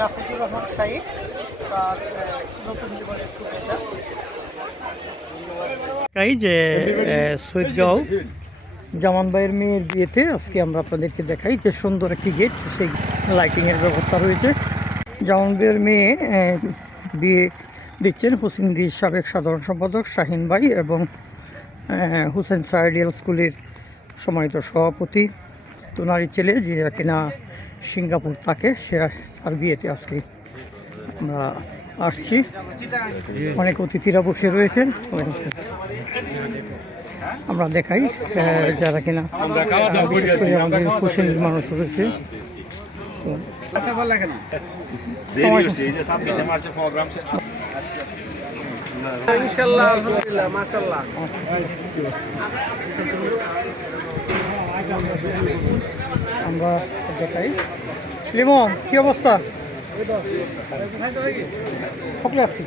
রাফিজুর রহমান সাইদ তার নতুন জীবনের শুভেচ্ছা। এই যে সৈয়দগাঁও জামান ভাইয়ের মেয়ের বিয়েতে আজকে আমরা আপনাদেরকে দেখাই যে সুন্দর একটি গেট, সেই লাইটিংয়ের ব্যবস্থা রয়েছে। জামান ভাইয়ের মেয়ে বিয়ে দিচ্ছেন হোসেনগির সাবেক সাধারণ সম্পাদক শাহিন ভাই এবং হুসেন সাইডিয়াল স্কুলের সম্মানিত সভাপতি তোনারি ছেলে, যে কিনা সিঙ্গাপুর থাকে, সে তার বিয়েতে আজকে আমরা আসছি। অনেক অতিথিরা বসে রয়েছেন, আমরা দেখাই যারা কিনা বিশেষ করে আমাদের হোসেনের মানুষ রয়েছে। আমরা দেখাই লিমন, কি অবস্থা? সকলে আসছি।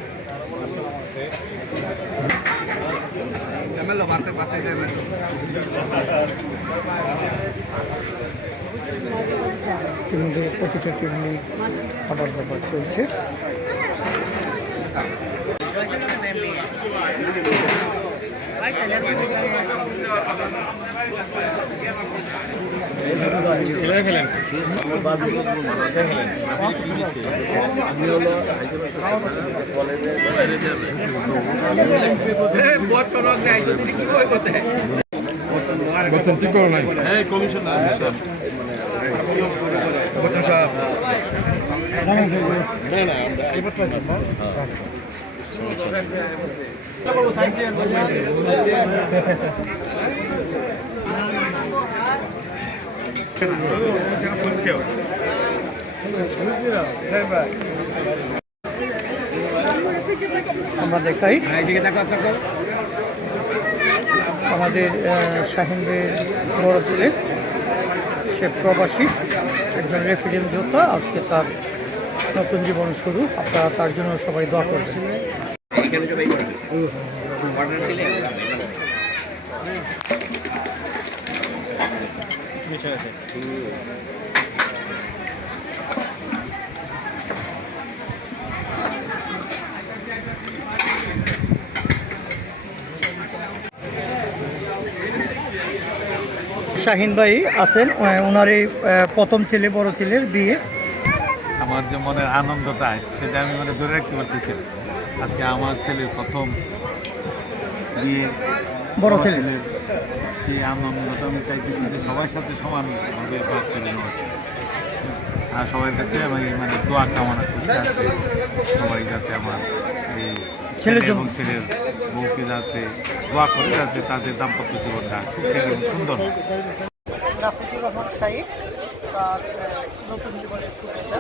প্রতিটা টিমে খাবার দাবার চলছে। আমরা দেখাই আমাদের শাহিনের বড় ছেলে, সে প্রবাসী একজন রেফিডেন্ট যোদ্ধা, আজকে তার নতুন জীবন শুরু। আপনারা তার জন্য সবাই দোয়া করবেন। শাহিন ভাই আছেন, ওনার এই প্রথম ছেলে বড় ছেলের বিয়ে। আমার যে মনের আনন্দটা সেটা আমি ধরে রাখতে পারতেছি। আজকে আমার ছেলের প্রথম বিয়ে, বড় ছেলের সেই আনন্দটা আমি চাইতেছি যে সবার সাথে সমানভাবে ভাগ করে নেওয়া, আর সবার কাছে আমি দোয়া কামনা করি যাতে সবাই যাতে আমার এই ছেলে এবং ছেলের বউকে যাতে দোয়া করে যাতে তাদের দাম্পত্য জীবনটা সুখের এবং সুন্দর। রাফিজুর রহমান সাইদ তার নতুন জীবনের শুভেচ্ছা।